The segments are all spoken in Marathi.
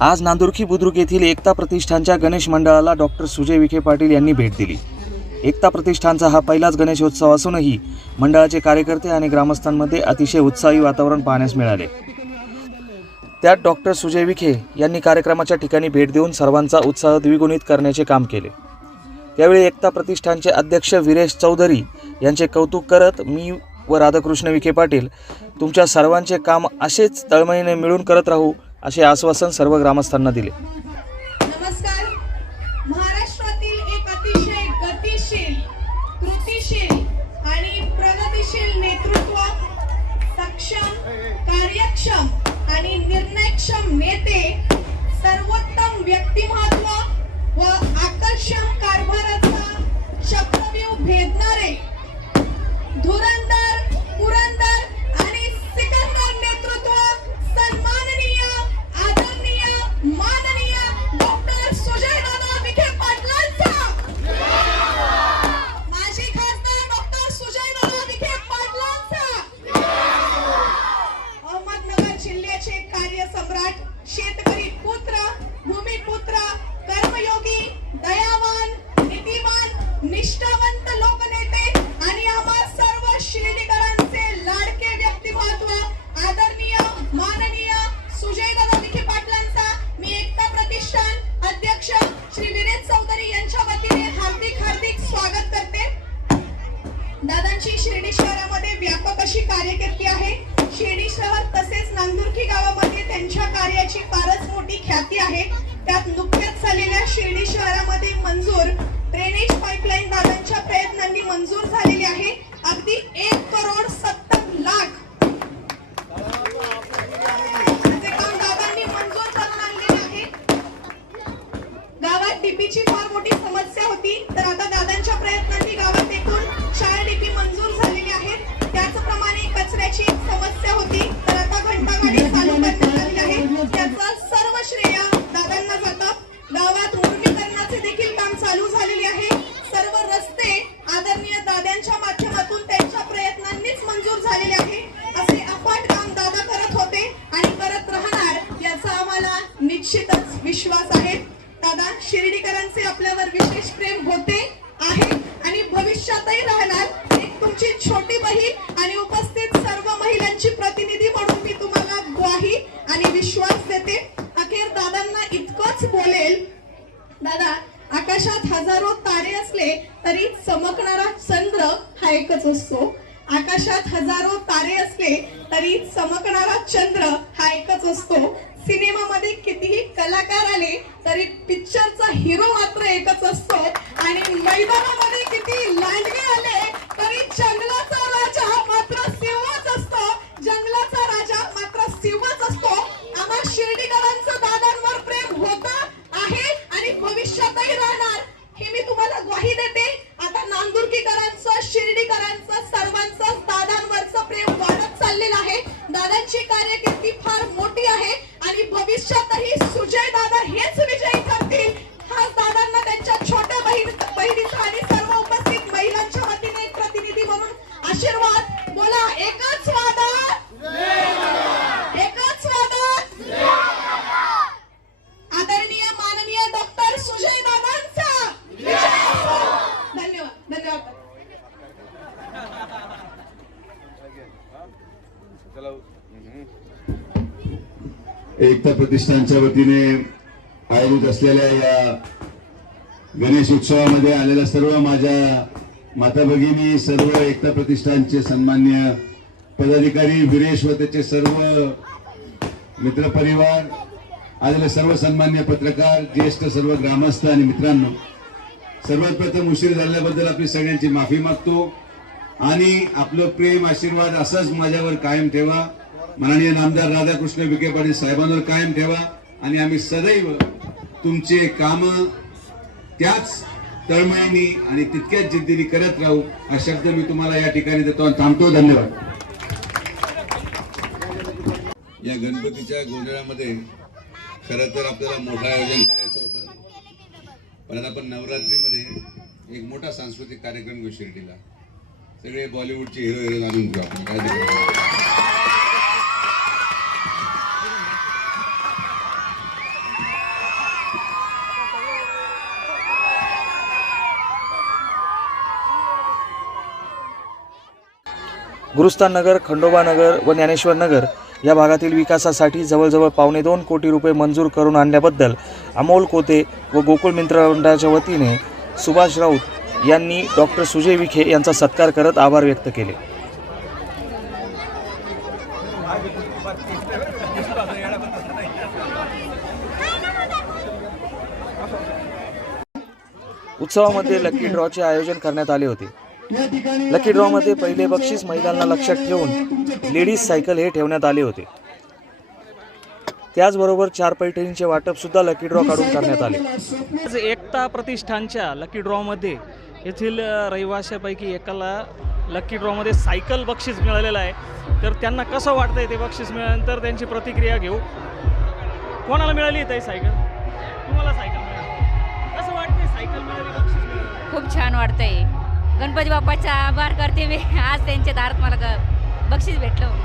आज नांदुरखी बुद्रुक येथील एकता प्रतिष्ठानच्या गणेश मंडळाला डॉक्टर सुजय विखे पाटील यांनी भेट दिली. एकता प्रतिष्ठानचा हा पहिलाच गणेशोत्सव असूनही मंडळाचे कार्यकर्ते आणि ग्रामस्थांमध्ये अतिशय उत्साही वातावरण पाहण्यास मिळाले. त्यात डॉक्टर सुजय विखे यांनी कार्यक्रमाच्या ठिकाणी भेट देऊन सर्वांचा उत्साह द्विगुणित करण्याचे काम केले. त्यावेळी एकता प्रतिष्ठानचे अध्यक्ष विरेश चौधरी यांचे कौतुक करत मी व राधाकृष्ण विखे पाटील तुमच्या सर्वांचे काम असेच तळमळीने मिळून करत राहू असे आश्वासन सर्व ग्रामस्थांना दिले. नमस्कार. महाराष्ट्रातील एक अतिशय गतिशील कृतिशील आणि प्रगतिशील नेतृत्व सक्षम कार्यक्षम आणि निर्णयक्षम नेते सर्वोत्तम व्यक्तिमत्व व आकर्षक कारभाराचा चक्रव्यूह भेदणारे धुरंधर स्वागत करते. दादांची शिर्डी शहरामध्ये व्यापक अशी कार्यकर्ती आहे. शिर्डी शहर तसेच नांदुर्की गावामध्ये त्यांच्या कार्याची फारच मोठी ख्याती आहे. त्यात नुकत्याच झालेल्या शिर्डी शहरामध्ये मंजूर ड्रेनेज पाईपलाईन दादांच्या प्रयत्नांनी मंजूर झालेली आहे. अगदी एकता प्रतिष्ठानच्या वतीने आयोजित असलेल्या या गणेश उत्सवामध्ये आलेल्या सर्व माझ्या माता भगिनी सर्व एकता प्रतिष्ठानचे सन्मान्य पदाधिकारी वीरेश व त्याचे सर्व मित्रपरिवार आलेले सर्व सन्मान्य पत्रकार ज्येष्ठ सर्व ग्रामस्थ आणि मित्रांनो सर्वात प्रथम उशीर झाल्याबद्दल आपली सगळ्यांची माफी मागतो. आणि आपलं प्रेम आशीर्वाद असंच माझ्यावर कायम ठेवा. माननीय नामदार राधाकृष्ण विखे पाटील साहेबांवर कायम ठेवा. आणि आम्ही सदैव तुमचे काम त्याच तळमळीने आणि तितक्याच जिद्दीने करत राहू. हा शब्द मी तुम्हाला या ठिकाणी देतो आणि थांबतो. धन्यवाद. या गणपतीच्या गोंधळामध्ये खरं तर आपल्याला मोठं आयोजन करायचं होतं. पण आपण नवरात्रीमध्ये एक मोठा सांस्कृतिक कार्यक्रम घेऊ शिर्डीला. सगळे बॉलिवूडचे हिरो हिरोईन आणून घेऊ आपण. काय गुरुस्थान नगर खंडोबा नगर व ज्ञानेश्वर नगर या भागातील विकासासाठी जवळजवळ पावणे दोन कोटी रुपये मंजूर करून आणल्याबद्दल अमोल कोते व गोकुळ मित्रमंडळाच्या वतीने सुभाष राऊत यांनी डॉक्टर सुजय विखे यांचा सत्कार करत आभार व्यक्त केले. उत्सवामध्ये लकी ड्रॉचे आयोजन करण्यात आले होते. लकी ड्रॉमध्ये पहिले बक्षीस महिलांना लक्षात ठेवून लेडीज सायकल हे ठेवण्यात आले होते. त्याचबरोबर चार पैठणींचे वाटप सुद्धा लकी ड्रॉ काढून करण्यात आले. एकता प्रतिष्ठानच्या लकी ड्रॉमध्ये येथील रहिवाशापैकी एकाला लकी ड्रॉमध्ये सायकल बक्षीस मिळालेलं आहे. तर त्यांना कसं वाटतंय ते बक्षीस मिळाल्यानंतर त्यांची प्रतिक्रिया घेऊ. कोणाला मिळाली ताई सायकल तुम्हाला सायकल मिळाली. कसं वाटतंय सायकल मिळाली बक्षीस मिळालं? खूप छान वाटतंय. गणपती बाप्पाचा आभार करते मी. आज त्यांच्या दारात मला बक्षीस भेटलं.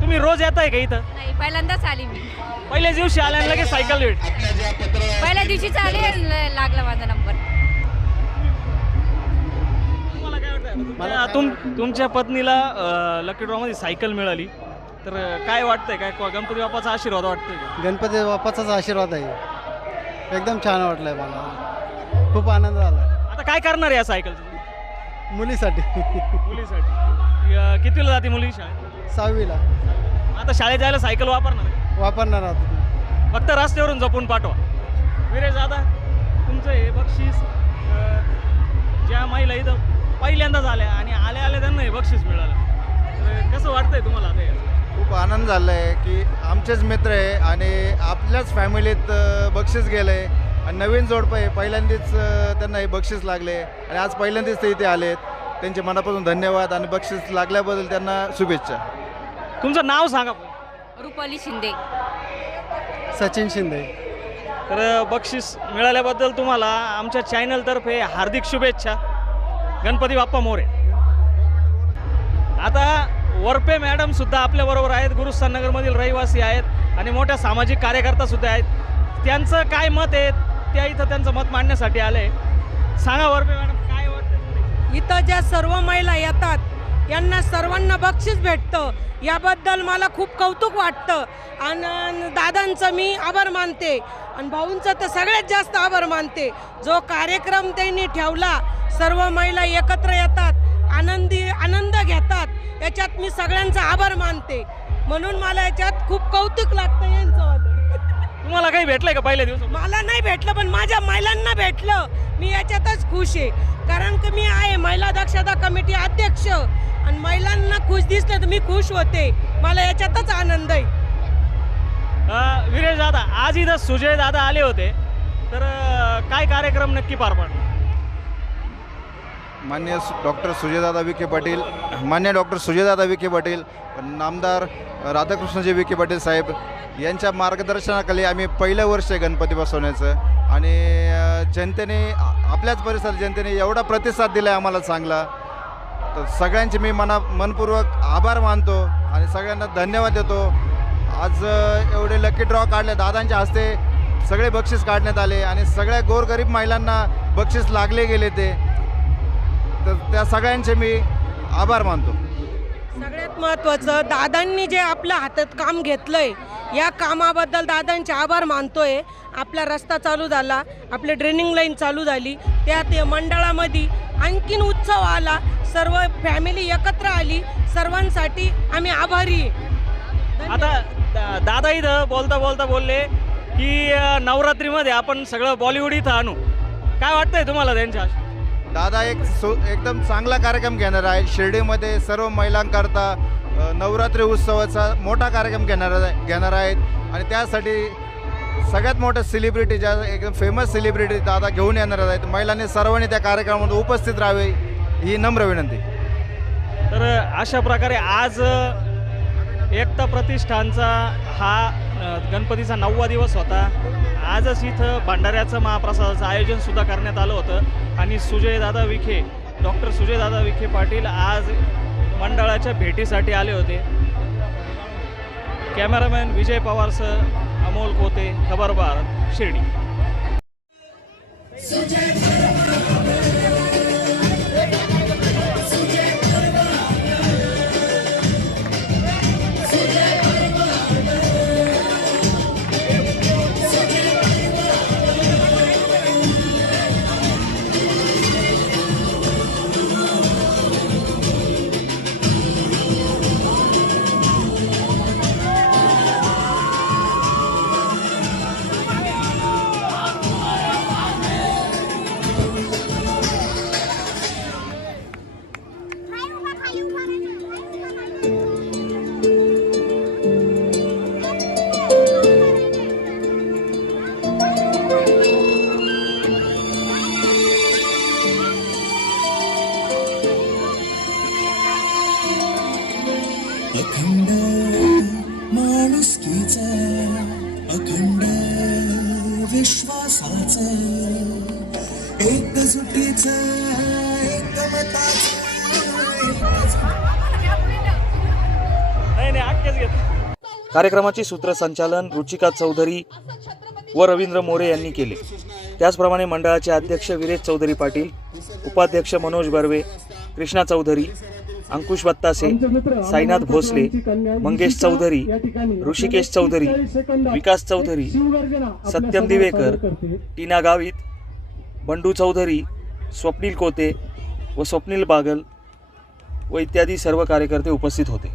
तुम्ही रोज येताय का इथं? नाही पहिल्यांदाच आली मी. पहिल्या दिवशी आल्यानं लगेच सायकल भेट पहिल्या दिवशीच आले लागला माझा नंबर वाटतं तुम तुमच्या पत्नीला लकी ड्रॉमध्ये सायकल मिळाली. तर काय वाटतंय? काय गणपती बाप्पाचा आशीर्वाद वाटतोय का? गणपती बाप्पाचाच आशीर्वाद आहे. एकदम छान वाटलंय मला. खूप आनंद झाला. आता काय करणार आहे या सायकलचं मुलीसाठी. मुलीसाठी. अ, कितीला जाते मुली शाळेत? सहावीला. आता शाळेत जायला सायकल वापरणार आहे. वापरणार आहोत. फक्त रस्त्यावरून जपून पाठवा. विरेश दादा तुमचं हे बक्षीस अ, ज्या महिला इथं पहिल्यांदा झाल्या आणि आल्या आल्या त्यांना हे बक्षीस मिळालं. तर कसं वाटतंय तुम्हाला आता? खूप आनंद झाला आहे की आमचेच मित्र आहे आणि आपल्याच फॅमिलीत अ, बक्षीस गेलं आहे आणि नवीन जोडपं आहे पहिल्यांदाच अ, त्यांना हे बक्षीस लागले. आणि आज पहिल्यांदाच ते इथे आलेत. त्यांचे मनापासून धन्यवाद आणि बक्षीस लागल्याबद्दल त्यांना शुभेच्छा. तुमचं नाव सांगा रुपाली शिंदे. सचिन शिंदे. तर बक्षीस मिळाल्याबद्दल तुम्हाला आमच्या चॅनलतर्फे हार्दिक शुभेच्छा. गणपती बाप्पा मोरे. आता वरपे मॅडम सुद्धा आपल्याबरोबर आहेत गुरुस्थाननगरमधील रहिवासी आहेत आणि मोठ्या सामाजिक कार्यकर्ता सुद्धा आहेत. त्यांचं काय मत आहे? त्या इथं त्यांचं मत मांडण्यासाठी आलं. आहे सांगा वरपे मॅडम काय वाटतं इथं ज्या सर्व महिला येतात यांना सर्वांना बक्षीस भेटतं. याबद्दल मला खूप कौतुक वाटतं. आणि दादांचं मी आभार मानते. आणि भाऊंचं तर सगळ्यात जास्त आभार मानते. जो कार्यक्रम त्यांनी ठेवला सर्व महिला एकत्र येतात आनंदी आनंद घेतात याच्यात मी सगळ्यांचा आभार मानते. म्हणून मला याच्यात खूप कौतुक लागतं यांचं. तुम्हाला काही भेटलंय का पहिल्या दिवस मला नाही भेटलं पण माझ्या महिलांना भेटलं. मी याच्यातच खुश आहे. कारण की मी आहे महिला दक्षता कमिटी अध्यक्ष. आणि महिलांना खुश दिसलं तर मी खुश होते. मला याच्यातच आनंद आहे. विरेश दादा आज इथं सुजय दादा आले होते. तर अ, काय कार्यक्रम नक्की पार पाडला? मान्य डॉक्टर सुजयदादा विखे पाटील मान्य डॉक्टर सुजयदादा विखे पाटील नामदार राधाकृष्णजी विखे पाटील साहेब यांच्या मार्गदर्शनाखाली आम्ही पहिलं वर्ष आहे गणपती बसवण्याचं. आणि जनतेने आपल्याच परिसरात जनतेने एवढा प्रतिसाद दिला आहे आम्हाला चांगला. तर सगळ्यांचे मी मना मनपूर्वक आभार मानतो आणि सगळ्यांना धन्यवाद देतो. आज एवढे लकी ड्रॉ काढले दादांच्या हस्ते सगळे बक्षीस काढण्यात आले आणि सगळ्या गोरगरीब महिलांना बक्षीस लागले गेले ते. तर त्या सगळ्यांचे मी आभार मानतो. सगळ्यात महत्त्वाचं दादांनी जे आपल्या हातात काम घेतलंय या कामाबद्दल दादांचे आभार मानतोय. आपला रस्ता चालू झाला आपली ड्रेनिंग लाईन चालू झाली. त्यात या मंडळामध्ये आणखीन उत्सव आला सर्व फॅमिली एकत्र आली सर्वांसाठी आम्ही आभारी आता दा- दादा इथं बोलता बोलता बोलले की अ, नवरात्रीमध्ये आपण सगळं बॉलिवूड इथं आणू. काय वाटतंय तुम्हाला त्यांच्या? दादा एक सु एकदम चांगला कार्यक्रम घेणार आहे. शिर्डीमध्ये सर्व महिलांकरता नवरात्री उत्सवाचा मोठा कार्यक्रम घेणार घेणार आहेत. आणि त्यासाठी सगळ्यात मोठ्या सेलिब्रिटी ज्या एकदम फेमस सेलिब्रिटी दादा घेऊन येणार आहेत. महिलांनी सर्वांनी त्या कार्यक्रमामध्ये उपस्थित राहावे ही नम्र विनंती. तर अशा प्रकारे आज एकता प्रतिष्ठानचा हा गणपतीचा नववा दिवस होता. आजच इथं भंडाऱ्याचं महाप्रसादाचं आयोजनसुद्धा करण्यात आलं होतं. आणि सुजयदादा विखे डॉक्टर सुजयदादा विखे पाटील आज मंडळाच्या भेटीसाठी आले होते. कॅमेरामॅन विजय पवारसह अमोल कोते खबर भारत शिर्डी. कार्यक्रमाचे सूत्रसंचालन रुचिका चौधरी व रवींद्र मोरे यांनी केले. त्याचप्रमाणे मंडळाचे अध्यक्ष विरेश चौधरी पाटील उपाध्यक्ष मनोज बर्वे कृष्णा चौधरी अंकुश बत्तासे साईनाथ भोसले मंगेश चौधरी ऋषिकेश चौधरी विकास चौधरी सत्यम दिवेकर टीना गावित बंडू चौधरी स्वप्नील कोते व स्वप्नील बागल व इत्यादी सर्व कार्यकर्ते उपस्थित होते.